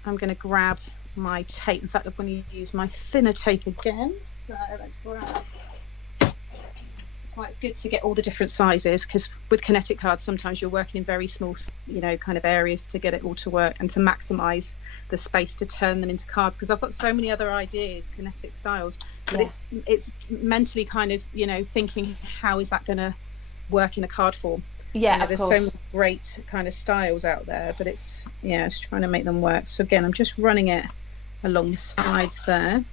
I'm going to grab my tape. In fact, I'm going to use my thinner tape again. So let's grab. That's why it's good to get all the different sizes, because with kinetic cards sometimes you're working in very small, you know, kind of areas to get it all to work and to maximize the space to turn them into cards, because I've got so many other ideas, kinetic styles, but it's mentally kind of, you know, thinking how is that going to work in a card form. Yeah, you know, of there's course. so many great kind of styles out there, but it's it's trying to make them work. So again, I'm just running it along the sides there,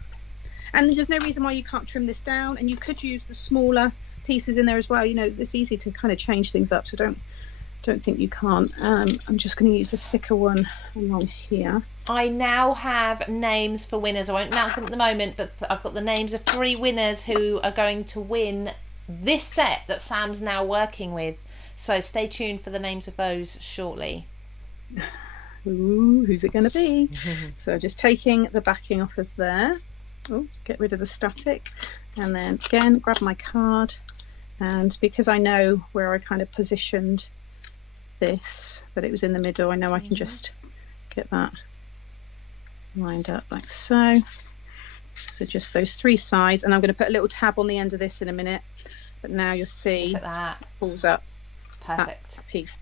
and there's no reason why you can't trim this down, and you could use the smaller pieces in there as well. You know, it's easy to kind of change things up, so don't think you can't. I'm just going to use the thicker one along here. I now have names for winners. I won't announce them at the moment, but I've got the names of 3 winners who are going to win this set that Sam's now working with. So stay tuned for the names of those shortly. Ooh, who's it going to be? So just taking the backing off of there. Oh, get rid of the static. And then again, grab my card. And because I know where I kind of positioned this, that it was in the middle, I know I can just get that lined up like so. So just those 3 sides. And I'm going to put a little tab on the end of this in a minute. But now you'll see Look at that. Pulls up. Perfect. That piece.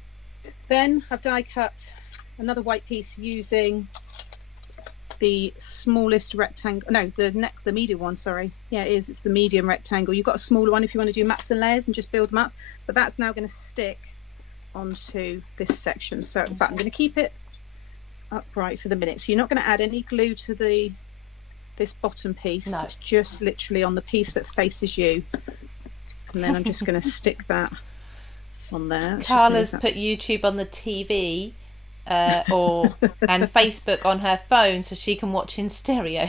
Then I've die cut another white piece using the smallest rectangle, no, the medium one, sorry. Yeah, it is, it's the medium rectangle. You've got a smaller one if you want to do mats and layers and just build them up, but that's now going to stick onto this section. So in fact, I'm going to keep it upright for the minute. So you're not going to add any glue to this bottom piece. No. It's just literally on the piece that faces you. And then I'm just going to stick that on there. Carla's put YouTube on the TV and Facebook on her phone so she can watch in stereo.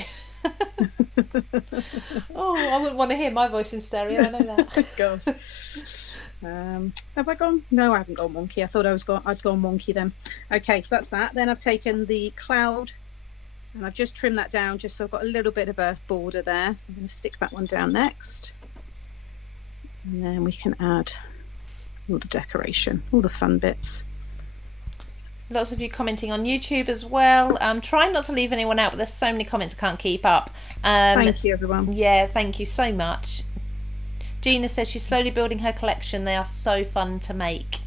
Oh, I wouldn't want to hear my voice in stereo, I know that. God. Have I gone? No, I haven't gone wonky. I thought I'd gone wonky then. Okay, so that's that. Then I've taken the cloud and I've just trimmed that down just so I've got a little bit of a border there. So I'm going to stick that one down next. And then we can add all the decoration, all the fun bits. Lots of you commenting on YouTube as well. Trying not to leave anyone out, but there's so many comments I can't keep up. Thank you, everyone. Yeah, thank you so much. Gina says she's slowly building her collection. They are so fun to make.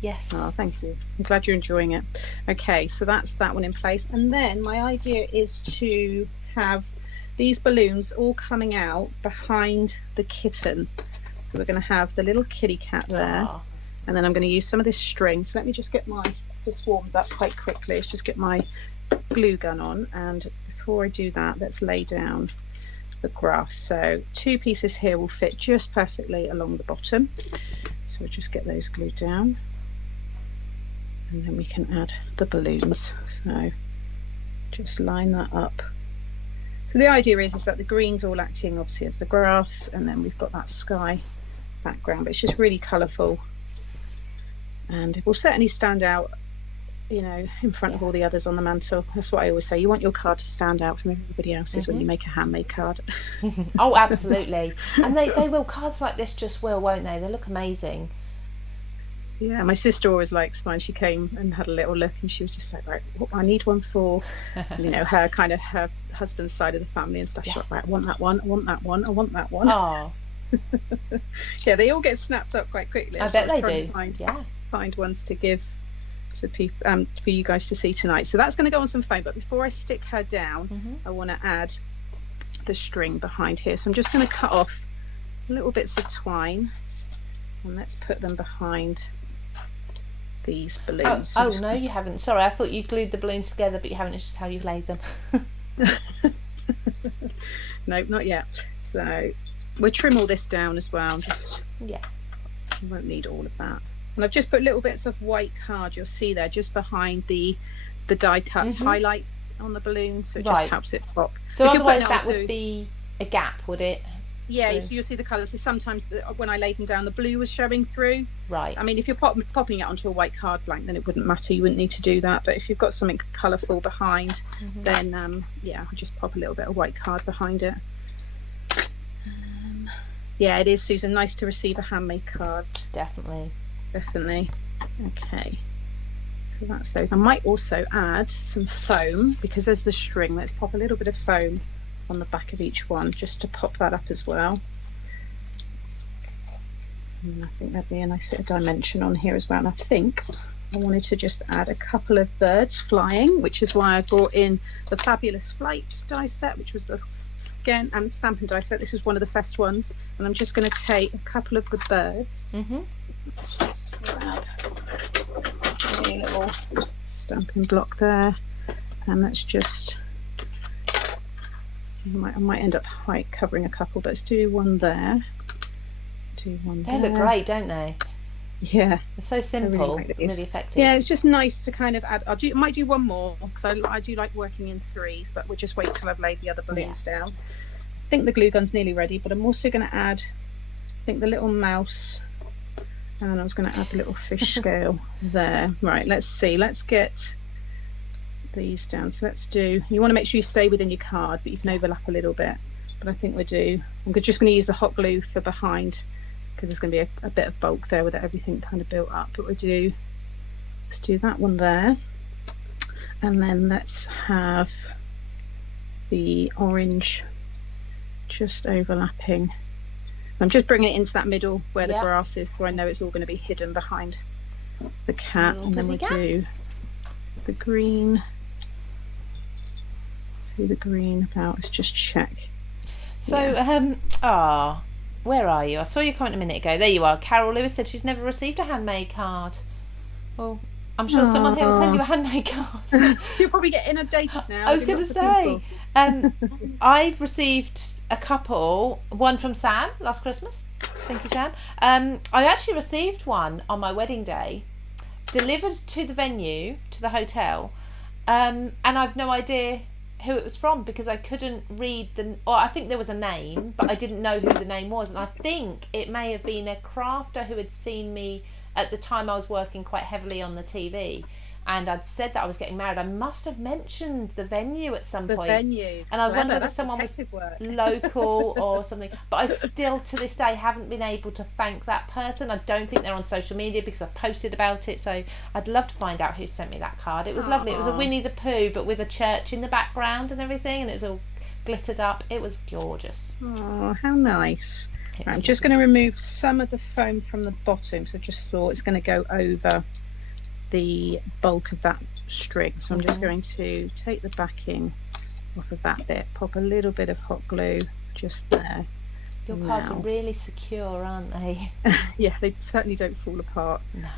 Yes. Oh, thank you. I'm glad you're enjoying it. Okay, so that's that one in place. And then my idea is to have these balloons all coming out behind the kitten. So we're going to have the little kitty cat there. Oh. And then I'm going to use some of this string. So let me just get this warms up quite quickly. Let's just get my glue gun on. And before I do that, let's lay down the grass. So 2 pieces here will fit just perfectly along the bottom. So we'll just get those glued down, and then we can add the balloons. So just line that up. So the idea is that the green's all acting obviously as the grass, and then we've got that sky background, but it's just really colourful, and it will certainly stand out, you know, in front of all the others on the mantle. That's what I always say, you want your card to stand out from everybody else's when you make a handmade card. Oh, absolutely. And they will. Cards like this just will, won't they? They look amazing. Yeah, my sister always likes mine. She came and had a little look, and she was just like, right, I need one for, you know, her husband's side of the family and stuff. She's like, right, I want that one, I want that one, I want that one. Oh. Yeah, they all get snapped up quite quickly. I bet they do. Find ones to give to people, for you guys to see tonight. So that's going to go on some foam, but before I stick her down, I want to add the string behind here. So I'm just going to cut off little bits of twine, and let's put them behind these balloons. Oh no, you haven't. Sorry, I thought you glued the balloons together, but you haven't. It's just how you've laid them. Nope, not yet. So we'll trim all this down as well. You won't need all of that. And I've just put little bits of white card, you'll see there, just behind the die cut highlight on the balloon, so it just helps it pop. So otherwise that would be a gap, would it? Yeah, so you'll see the colours. So sometimes when I laid them down, the blue was showing through. Right. I mean, if you're popping it onto a white card blank, then it wouldn't matter. You wouldn't need to do that. But if you've got something colourful behind, then I'll just pop a little bit of white card behind it. Yeah, it is, Susan. Nice to receive a handmade card. Definitely. Okay. So that's those. I might also add some foam, because there's the string. Let's pop a little bit of foam on the back of each one just to pop that up as well. And I think there'd be a nice bit of dimension on here as well. And I think I wanted to just add a couple of birds flying, which is why I brought in the Fabulous Flight die set, which was and Stampin' die set. This is one of the best ones, and I'm just going to take a couple of the birds. Let's just grab a little stamping block there, and let's just, I might end up covering a couple, but let's do one there. They look great, don't they? Yeah, it's so simple, really effective. Yeah, it's just nice to kind of add. I might do one more, because I do like working in threes, but we'll just wait till I've laid the other balloons down. I think the glue gun's nearly ready, but I'm also going to add, I think, the little mouse, and I was going to add the little fish scale there. Right, let's see. Let's get these down. So let's do, you want to make sure you stay within your card, but you can overlap a little bit. But I think I'm just going to use the hot glue for behind, because there's going to be a bit of bulk there with everything kind of built up. But let's do that one there, and then let's have the orange just overlapping. I'm just bringing it into that middle where the grass is, so I know it's all going to be hidden behind the cat. And then we'll do the green. Do the green about. Let's just check. So, where are you? I saw your comment a minute ago. There you are. Carol Lewis said she's never received a handmade card. Well, I'm sure someone here will send you a handmade card. You're probably getting inundated now. I was going to say, I've received a couple. One from Sam last Christmas. Thank you, Sam. I actually received one on my wedding day, delivered to the venue, to the hotel, and I've no idea who it was from, because I couldn't read or I think there was a name, but I didn't know who the name was, and I think it may have been a crafter who had seen me at the time. I was working quite heavily on the TV, and I'd said that I was getting married. I must have mentioned the venue at some point. And I wonder whether someone was local or something. But I still, to this day, haven't been able to thank that person. I don't think they're on social media, because I've posted about it. So I'd love to find out who sent me that card. It was lovely. It was a Winnie the Pooh, but with a church in the background and everything, and it was all glittered up. It was gorgeous. Oh, how nice. Right, I'm just going to remove some of the foam from the bottom. So I just thought it's going to go over the bulk of that string. So I'm just going to take the backing off of that bit, pop a little bit of hot glue just there. Your cards are really secure, aren't they? Yeah, they certainly don't fall apart. No.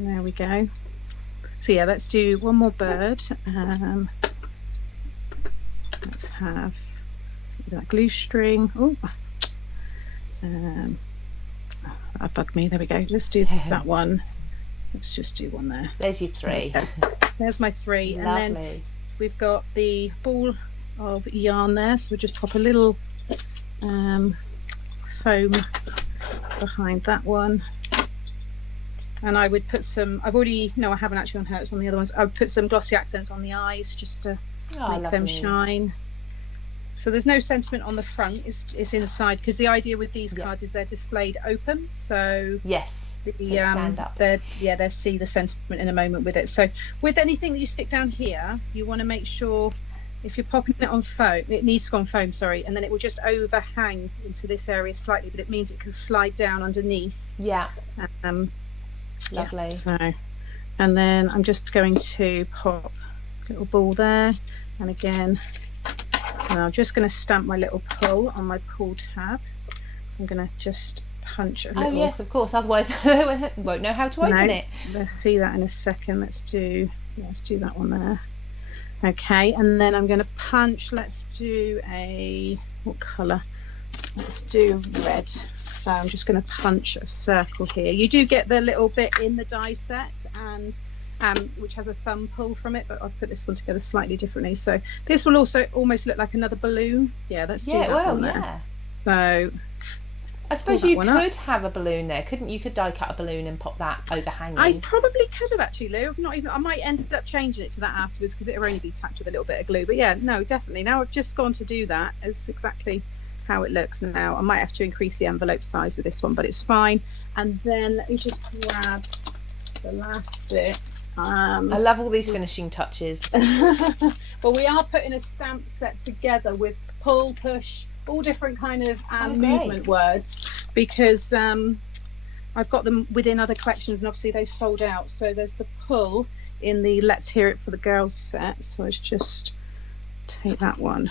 There we go. So yeah, let's do one more bird. Let's have that glue string. Oh, that bugged me. There we go. Let's do that one. Let's just do one there. There's your 3. There's my 3. Lovely. And then we've got the ball of yarn there. So we'll just pop a little foam behind that one. And I would put some, I haven't actually on her, it's on the other ones. I would put some glossy accents on the eyes just to make them shine. So there's no sentiment on the front, it's inside, because the idea with these cards is they're displayed open. So yes, so stand up. They'll see the sentiment in a moment with it. So with anything that you stick down here, you want to make sure if you're popping it on foam, it needs to go on foam, sorry, and then it will just overhang into this area slightly, but it means it can slide down underneath. Yeah. Lovely. So, and then I'm just going to pop a little ball there, and again, and I'm just going to stamp my little pull on my pull tab. So I'm going to just punch a little. Oh yes, of course. Otherwise, they won't know how to open it. Let's see that in a second. Let's do that one there. Okay, and then I'm going to punch. Let's do what colour? Let's do red. So I'm just going to punch a circle here. You do get the little bit in the die set, and which has a thumb pull from it, but I've put this one together slightly differently. So this will also almost look like another balloon. Yeah, let's do that one there. Yeah. So I suppose you could have a balloon there, couldn't you? You could die cut a balloon and pop that overhanging. I probably could have actually, Lou. I might end up changing it to that afterwards because it'll only be tacked with a little bit of glue. But yeah, no, definitely. Now I've just gone to do that as exactly how it looks now. I might have to increase the envelope size with this one, but it's fine. And then let me just grab the last bit. I love all these finishing touches. Well, we are putting a stamp set together with pull, push, all different kind of movement words, because I've got them within other collections and obviously they've sold out. So there's the pull in the Let's Hear It for the Girls set. So let's just take that one.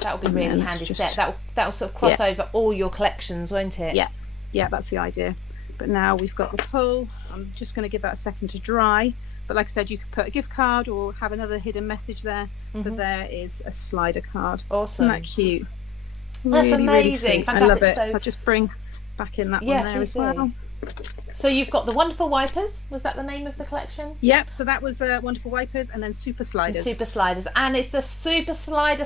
That'll be really handy set. That'll sort of cross over all your collections, won't it? Yeah, that's the idea. But now we've got the pull. I'm just going to give that a second to dry. But like I said, you could put a gift card or have another hidden message there. But there is a slider card. Awesome. Isn't that cute? That's really, amazing. Really fantastic. I love it. So I'll just bring back in that one there as well. So you've got the Wonderful Wipers. Was that the name of the collection? Yep. So that was Wonderful Wipers, and then Super Sliders. And it's the Super Slider